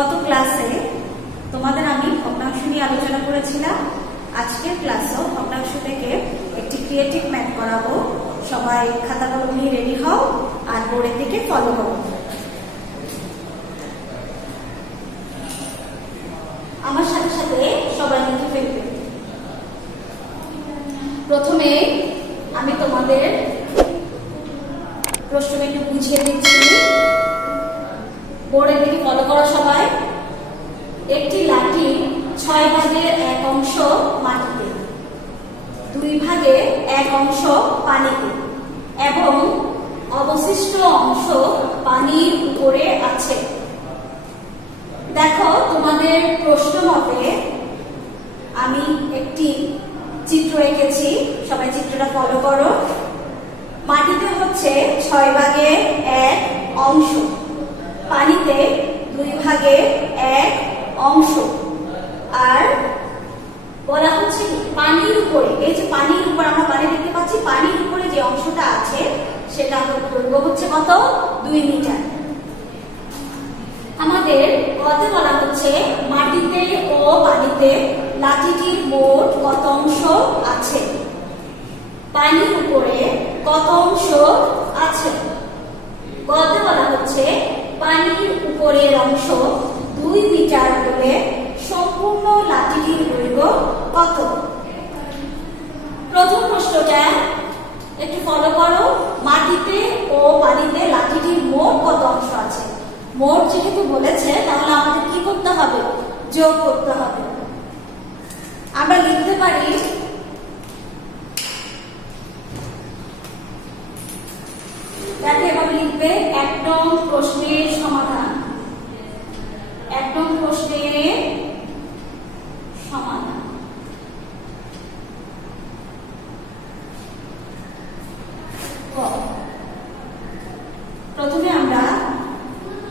গত ক্লাসে তোমাদের আমি ভগ্নাংশ নিয়ে আলোচনা করেছিলাম। আজকের ক্লাসও ভগ্নাংশ থেকে একটি ক্রিয়েটিভ ম্যাথ করাবো। সবাই খাতা কলম নিয়ে রেডি হও আর বোর্ডের দিকে ফলো করো। আমার সাথে সাথে সবাই লিখে ফেলবে। প্রথমে আমি তোমাদের প্রশ্নটা একটু বুঝিয়ে দিচ্ছি, বোর্ডের দিকে ফলো করো সবাই। একটি লাঠি 6 ভাগের 1 অংশ মাটিতে, 2 ভাগের 1 অংশ পানিতে এবং অবশিষ্ট অংশ পানির উপরে আছে। দেখো, তোমাদের প্রশ্ন মতে আমি একটি চিত্র এঁকেছি, সবাই চিত্রটা ফলো করো। মাটিতে হচ্ছে 6 ভাগের 1 অংশ, পানিতে 2 ভাগের 1 অংশ, আর বলা হচ্ছে পানির উপরে, এই যে পানির উপর আমরা পানি দেখতে পাচ্ছি, পানির উপরে যে অংশটা আছে সেটা দৈর্ঘ্য হচ্ছে কত? 2 মিটার। আমাদের কত বলা হচ্ছে মাটিতে ও পানিতে লাঠিটির মোট কত অংশ আছে, পানির উপরে কত অংশ আছে। কত বলা হচ্ছে পানির উপরের অংশ 2 মিটার হলে সম্পূর্ণ লাঠিটির দৈর্ঘ্য কত? প্রথম প্রশ্নটা একটু ফলো করো। মাটিতে ও পানিতে লাঠিটির মোট কত অংশ আছে? মোট যেহেতু বলেছে তাহলে আমাদের কি করতে হবে? যোগ করতে হবে। আমরা লিখতে পারি তাকে এভাবে লিখবে, 1 নং প্রশ্নের সমাধান। 1 নং প্রশ্নের সমাধান। প্রথমে আমরা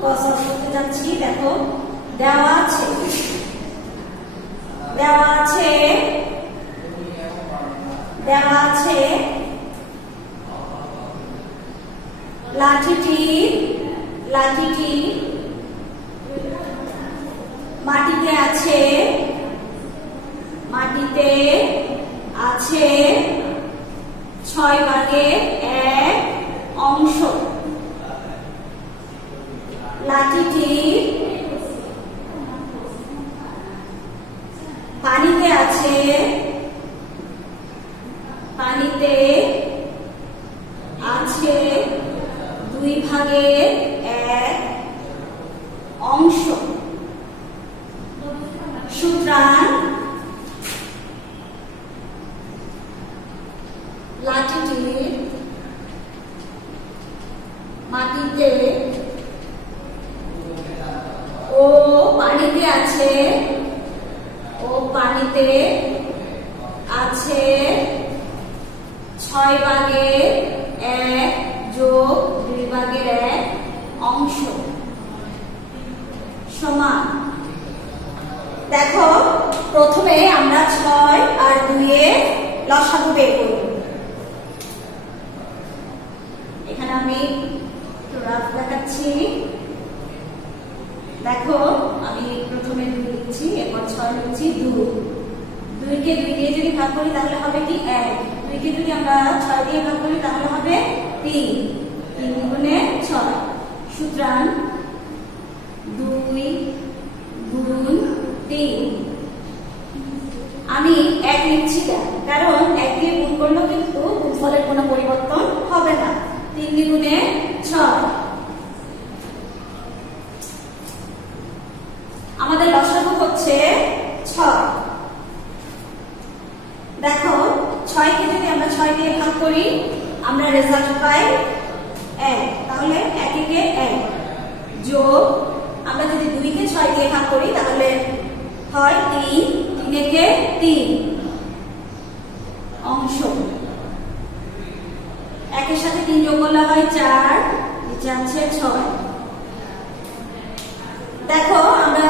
ক সলভ করতে যাচ্ছি। দেখো, দেওয়া আছে লাঠিটি মাটিতে আছে 6 ভাগের 1 অংশ। লাঠিটি পানিতে আছে 2 ভাগের 1 অংশ। সুতরাং লাঠিটি মাটিতে ও পানিতে আছে 6 ভাগের 1 যোগ 2 ভাগের 1 অংশ সমান। দেখো, প্রথমে আমরা 6 আর 2 এর লসাগু বের করব। এখানে আমি রাফ দেখাচ্ছি। দেখো, আমি প্রথমে 2 লিখছি, এরপর 6 লিখছি। 2 কে 2 দিয়ে যদি ভাগ করি তাহলে হবে কি 1। 2 কে যদি আমরা 6 দিয়ে ভাগ করি তাহলে হবে 3। 3 গুণে 6। সুতরাং 2 গুণ 3। আমি 1 লিখছি না, কারণ 1 দিয়ে গুণ করলেও কিন্তু গুণফলের কোনো পরিবর্তন হবে না। 3 গুণে 6। আমাদের লসাগু হচ্ছে 6। দেখো, 6 কে যদি আমরা 6 দিয়ে ভাগ করি আমরা রেজাল্ট পাই 1। তাহলে 1 কে 1 যোগ, আমরা যদি 2 কে 6 দিয়ে ভাগ করি তাহলে হয় 3। 3 কে 3 অংশ। 1 এর সাথে 3 যোগ করলে হয় 4, নিচে আছে 6। দেখো, আমরা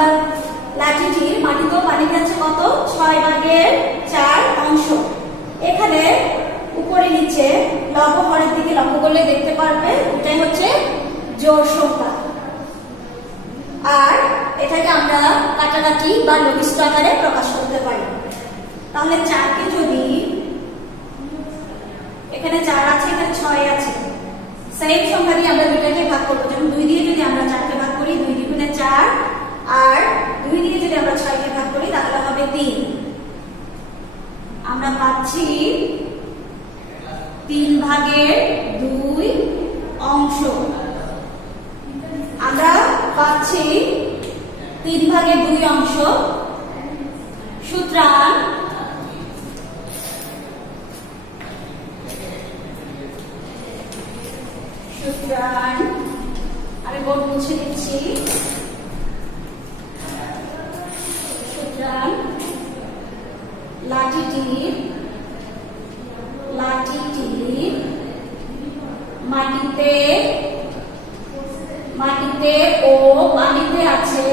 লাঠিটির মাটিতে পানিতে আছে কত? 6 ভাগের 4 অংশ। এখানে উপরে নিচে লম্ব হরের দিকে লক্ষ্য করলে দেখতে পারবে এটাই হচ্ছে জোড় সংখ্যা। আর এটাকে আমরা কাটাকাটি বা লঘিষ্ঠ আকারে প্রকাশ করতে পারি। তাহলে 4কে যদি এখানে 4 আছে, এখানে 6 আছে, সেম সংখ্যা দিয়ে আমরা দুইটাকে ভাগ করব। যেমন 2 দিয়ে যদি আমরা 4কে ভাগ করি, 2 দ্বিগুণে 4, আর 2 দিয়ে যদি আমরা 6কে ভাগ করি তাহলে হবে 3। আমরা পাচ্ছি 3/2 অংশ। আমরা পাচ্ছি 3/2 অংশ। সুতরাং আমি বোর্ড মুছে দিচ্ছি। সুতরাং লাঠিটির মাটিতে ও পানিতে আছে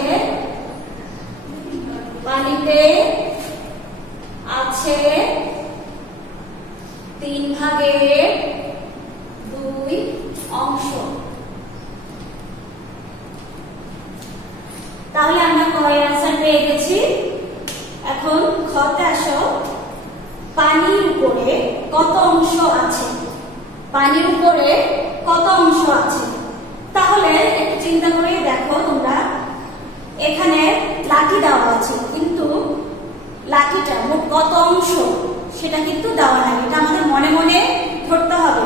3/2 অংশ। তাহলে আমরা ক এর आंसर পেয়ে গেছি। এখন খতে আসো, পানির উপরে কত অংশ আছে? পানির উপরে কত অংশ আছে? তাহলে একটু চিন্তা করে দেখো তোমরা, এখানে লাঠি দেওয়া আছে, কিন্তু লাঠিটা মোট কত অংশ সেটা কিন্তু দেওয়া নাই, এটা আমাদের মনে মনে ধরতে হবে।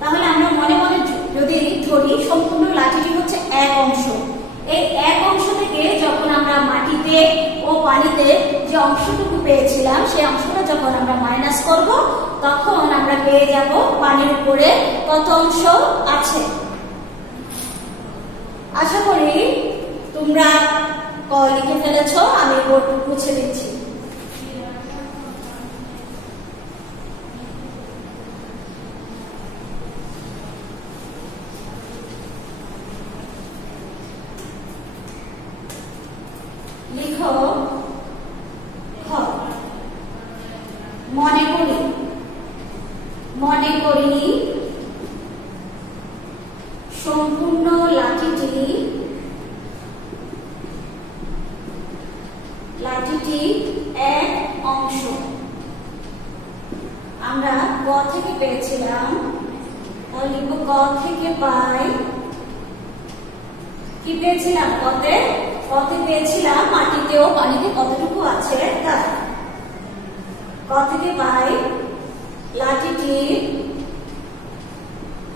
তাহলে আমরা মনে মনে যদি ধরি সম্পূর্ণ লাঠিটি হচ্ছে 1 অংশ, এই 1 অংশ থেকে যখন আমরা মাটিতে ও পানিতে যে অংশটুকু পেয়েছিলাম সেই অংশটা যখন আমরা মাইনাস করব তখন আমরা পেয়ে যাব পানির উপরে কত অংশ আছে। আশা করি তোমরা ক লিখে ফেলেছো। আমি বোর্ড মুছে দিচ্ছি। লিখো খ, মনে করি সম্পূর্ণ লাঠিটি 1 অংশ। আমরা ক থেকে পেয়েছিলাম, তাহলে লিখবো ক থেকে পাই। কি পেয়েছিলাম? কতে পেয়েছিলাম মাটিতে ও পানিতে কতটুকু আছে তা। ক থেকে পাই লাঠিটি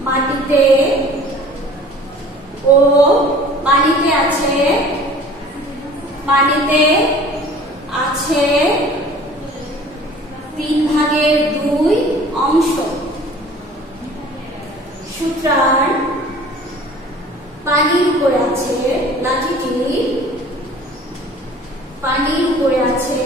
মাটিতে ও পানিতে আছে 3/2 অংশ। সুতরাং পানির উপরে আছে লাঠিটি, পানির উপরে আছে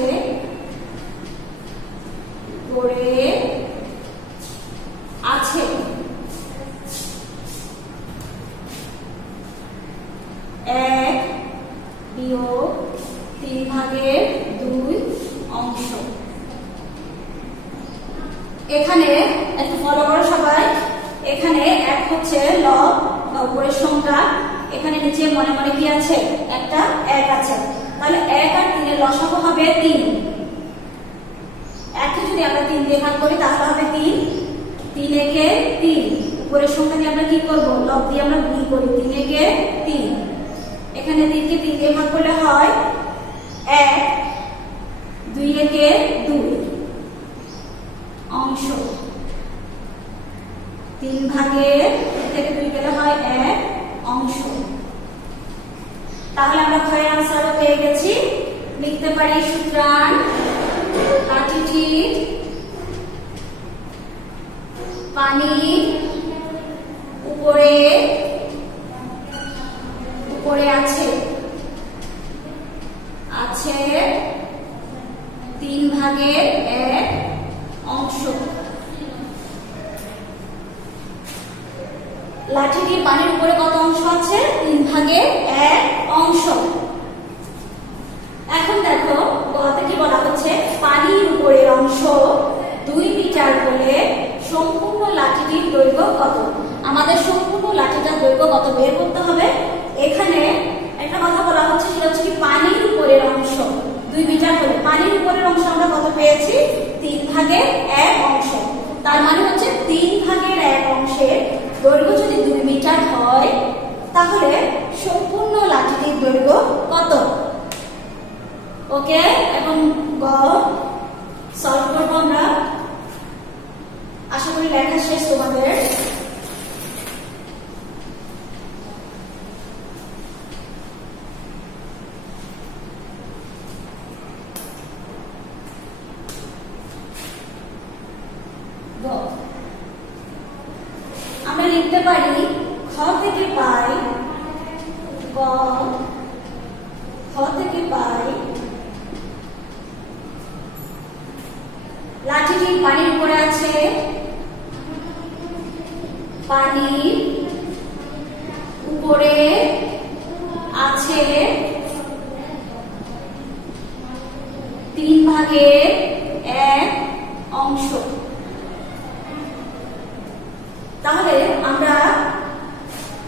এক বিয়োগ 3/2 অংশ। এখানে একটু ফলো করো সবাই। এখানে 1 হচ্ছে লব বা উপরের সংখ্যা, এখানে নিচে মনে মনে কি আছে? একটা 1 আছে। তাহলে 1 আর 3 এর লসাগু হবে 3। 1 কে যদি আমরা 3 দিয়ে ভাগ করি তাহলে হবে 3। 3 একে 3, উপরের সংখ্যা দিয়ে আমরা কি করব? লব দিয়ে আমরা গুণ করি। 3 একে 3, এখানে 3 কে 3 দিয়ে ভাগ করলে হয় 1। 2 একে 2 অংশ। 3/2 থেকে 2 গেলে হয় 1 অংশ। তাহলে আমরা ক্ষয়ের আনসারও পেয়ে গেছি। লিখতে পারি সুতরাং লাঠিটির পানির উপরে আছে 3/1 অংশ। লাঠিটির পানির উপরে কত অংশ আছে? 3/1 অংশ। এখন দেখো কথাটা কি বলা হচ্ছে, পানির উপরের অংশ 2 মিটার হলে সম্পূর্ণ লাঠিটির দৈর্ঘ্য কত? আমাদের সম্পূর্ণ লাঠিটার দৈর্ঘ্য কত বের করতে হবে। এখানে একটা কথা বলা হচ্ছে, সেটা হচ্ছে কি মিটার হলে পানির উপরের অংশ আমরা কত পেয়েছি 3/1 অংশ। তার মানে হচ্ছে 3/1 অংশের দৈর্ঘ্য যদি 2 মিটার হয় তাহলে সম্পূর্ণ লাঠিটির দৈর্ঘ্য কত? ওকে, এখন গ সলভ করব আমরা। আশা করি লেখা শেষ তোমাদের। আমরা লিখতে পারি খ থেকে পাই, ক খ থেকে পাই লাঠিটি পানির উপরে আছে, পানির উপরে আছে 3/1 অংশ। তাহলে আমরা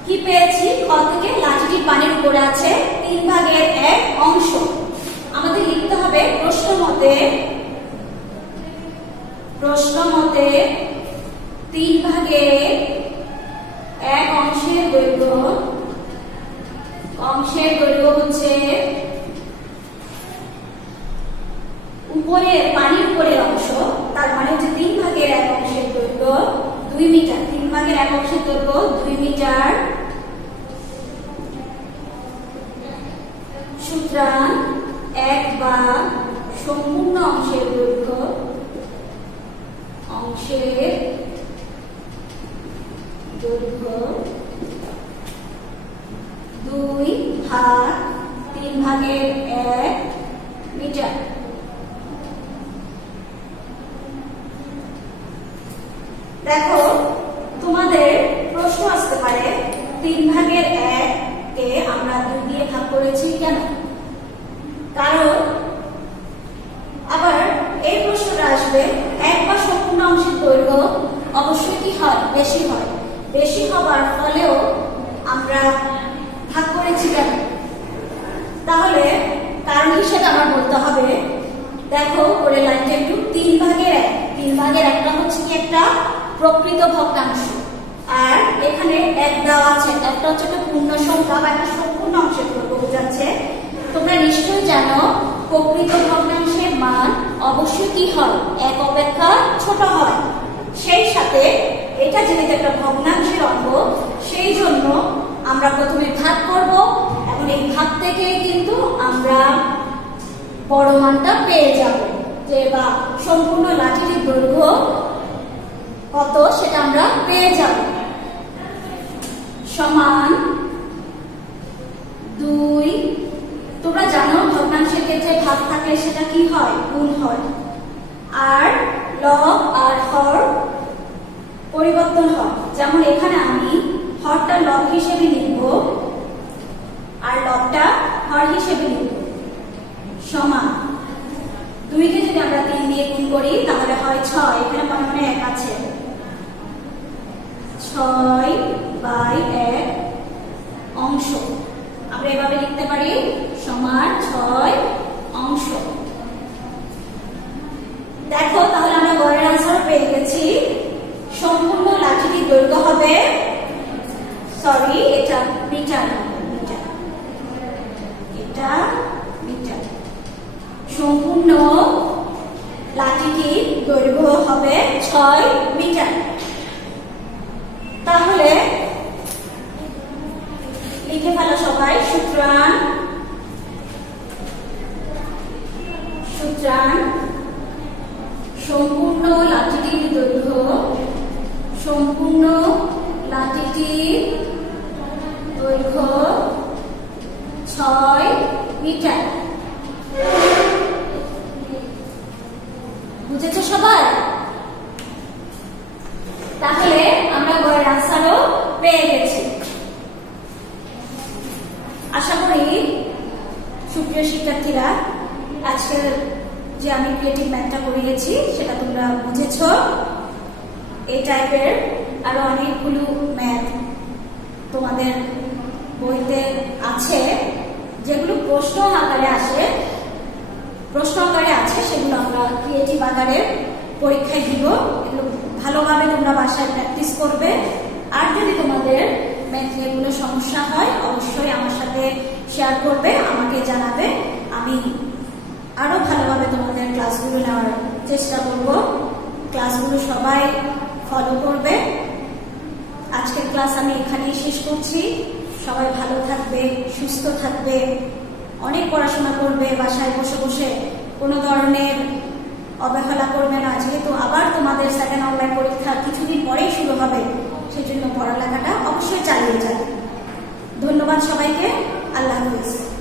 কি পেয়েছি? ক থেকে লাঠিটি পানির উপরে আছে 3/1 অংশ। আমাদের লিখতে হবে প্রশ্ন মতে 3/1 অংশের দৈর্ঘ্য হচ্ছে উপরে পানির উপরের অংশ, তার মানে হচ্ছে 3/1 অংশের দৈর্ঘ্য 2 মিটার। 3/1 অংশের দৈর্ঘ্য 2 মিটার। সুতরাং 1/2 সম্পূর্ণ অংশের দৈর্ঘ্য, অংশের দৈর্ঘ্য 2/3/1 মিটার। দেখো তোমাদের প্রশ্ন আসতে পারে 3/1 কে আমরা 2 দিয়ে ভাগ করেছি কেন? কারণ আবার এই প্রশ্নটা আসবে 1/2 সম্পূর্ণ অংশের দৈর্ঘ্য অবশ্যই কি হয়? বেশি হয়। বেশি হওয়ার ফলেও আমরা ভাগ করেছি কেন? তাহলে কারণ হিসেবে আমার বলতে হবে, দেখো পরের লাইনটা একটু 3/1 3/1টা হচ্ছে কি একটা প্রকৃত ভগ্নাংশ, আর এখানে 1 দেওয়া আছে, একটা হচ্ছে একটা পূর্ণ সংখ্যা বা একটা সম্পূর্ণ অংশের দৈর্ঘ্য বোঝাচ্ছে। তোমরা নিশ্চয়ই জানো প্রকৃত ভগ্নাংশের মান অবশ্যই কি হয়? 1 অপেক্ষা ছোট হয়। সেই সাথে এটা যেহেতু একটা ভগ্নাংশের অঙ্ক, সেই জন্য আমরা প্রথমে ভাগ করব এবং এই ভাগ থেকে কিন্তু আমরা বড় মানটা পেয়ে যাব, যে বা সম্পূর্ণ লাঠিটির দৈর্ঘ্য কত সেটা আমরা পেয়ে যাব। সমান 2। তোমরা জানো ভগ্নাংশের ক্ষেত্রে ভাগ থাকলে সেটা কি হয়? গুণ হয়। আর লব আর হর পরিবর্তন হয়। যেমন এখানে আমি হরটা লব হিসেবে লিখব আর লবটা হর হিসেবে লিখব। সমান 2 কে যদি আমরা 3 দিয়ে গুণ করি তাহলে হয় 6। এখানে মনে মনে 1 আছে। 6/1 অংশ আমরা এভাবে লিখতে পারি, সমান 6 অংশ। দেখো তাহলে আমরা গড়ের আনসার পেয়ে গেছি। সম্পূর্ণ লাঠিটির দৈর্ঘ্য হবে, সরি এটা মিটার, এটা মিটার। সম্পূর্ণ লাঠিটির দৈর্ঘ্য হবে 6 মিটার। তাহলে লিখে ফেলো সবাই। সুতরাং সম্পূর্ণ লাঠিটির দৈর্ঘ্য, সম্পূর্ণ লাঠিটির দৈর্ঘ্য 6 মিটার। বুঝেছো সবাই? তাহলে আমরা গড়ের আনসারও পেয়ে গেছি। আশা করি সুপ্রিয় শিক্ষার্থীরা আজকের যে আমি ক্রিয়েটিভ ম্যাথটা করিয়েছি সেটা তোমরা বুঝেছো। এই টাইপের আরো অনেকগুলো ম্যাথ তোমাদের বইতে আছে, যেগুলো প্রশ্ন আকারে আসে। প্রশ্ন আকারে আছে, সেগুলো আমরা ক্রিয়েটিভ আকারে পরীক্ষায় দিব। এগুলো ভালোভাবে তোমরা বাসায় প্র্যাকটিস করবে। আর যদি তোমাদের ম্যাথে এগুলো সমস্যা হয় অবশ্যই আমার সাথে শেয়ার করবে, আমাকে জানাবে। আমি আরো ভালোভাবে তোমাদের ক্লাসগুলো নেওয়ার চেষ্টা করব। ক্লাসগুলো সবাই ফলো করবে। আজকের ক্লাস আমি এখানেই শেষ করছি। সবাই ভালো থাকবে, সুস্থ থাকবে, অনেক পড়াশোনা করবে, বাসায় বসে বসে কোনো ধরনের অবহেলা করবে না। যেহেতু আবার তোমাদের সেকেন্ড অনলাইন পরীক্ষা কিছুদিন পরেই শুরু হবে, সেই জন্য পড়ালেখাটা অবশ্যই চালিয়ে যাবে। ধন্যবাদ সবাইকে। আল্লাহ হাফিজ।